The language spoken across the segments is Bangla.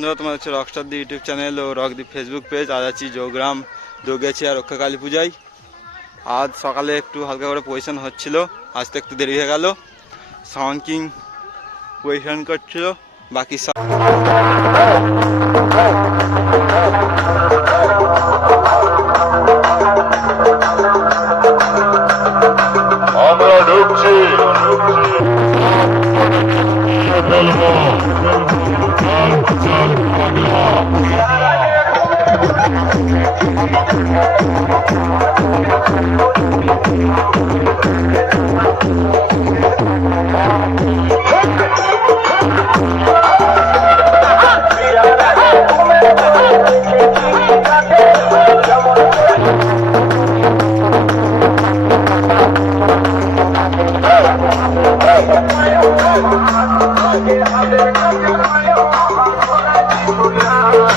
বন্ধুরা তোমার হচ্ছে রকস্টার দি ইউটিউব চ্যানেল ও রকদি ফেসবুক পেজ আজ আছি জৌগ্রাম দোগেছি আর রক্ষা কালী পূজায়। আজ সকালে একটু হালকা করে পজিশন হচ্ছিল আসতে একটু দেরি হয়ে গেল। সাউন্ড কিং পজিশন করছিল, বাকি সব আমরা ঢুকছি। বলব চল চল পাগলা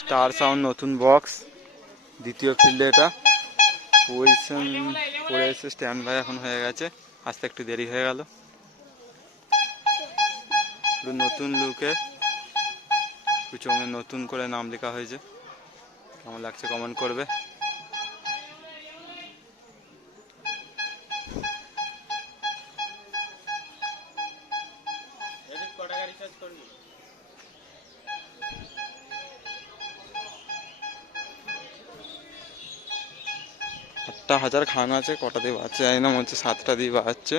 স্টার সাউন্ড নতুন বক্স, দ্বিতীয় ফিল্ডে এটা। পজিশন পড়ে এসে স্ট্যান্ড বাই এখন হয়ে গেছে। আসতে একটু দেরি হয়ে গেল। নতুন লুকে চোঙে নতুন করে নাম লেখা হয়েছে। কেমন লাগছে কমেন্ট করবে? আটটা হাজার খান আছে কটা দিয়ে বাজছে জানি না মনে হচ্ছে সাতটা দিয়ে বাজছে।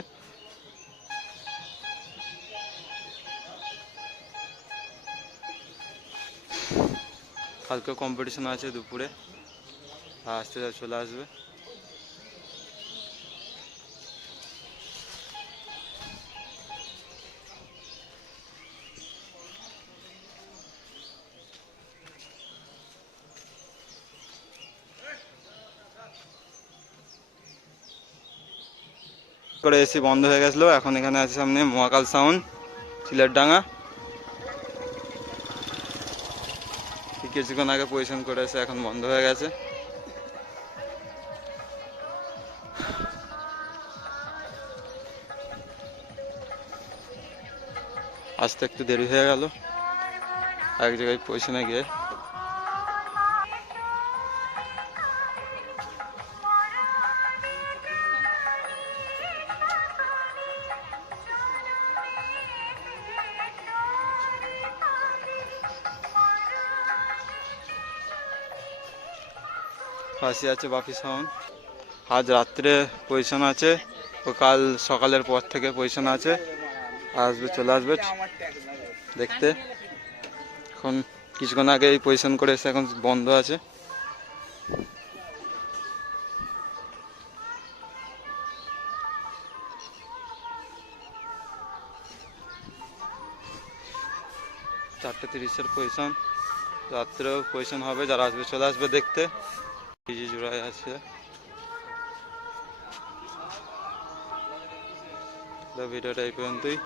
কালকে কম্পিটিশন আছে দুপুরে। আসতে চলে আসবে। করে এসি বন্ধ হয়ে গেছিল, এখন এখানে আছে সামনে মহাকাল সাউন্ড সিলেট ডাঙ্গা। কিছুক্ষণ আগে পরিশ্রম করেছে, এখন বন্ধ হয়ে গেছে। আসতে একটু দেরি হয়ে গেল। এক জায়গায় পজিশনে গিয়ে পাশে আছে বাপি সাউন্ড। আজ রাত্রে পজিশন আছে, ও কাল সকালের পর থেকে পজিশন আছে। আসবে, চলে আসবে। দেখতে। এখন কিছুক্ষণ আগে এই পজিশন করে এসে এখন বন্ধ আছে। চারটে তিরিশের পজিশন রাত্রেও পজিশন হবে, যারা আসবে, চলে আসবে দেখতে। পিজি জোড়ায় আছে। ভিডিওটা এই পর্যন্তই।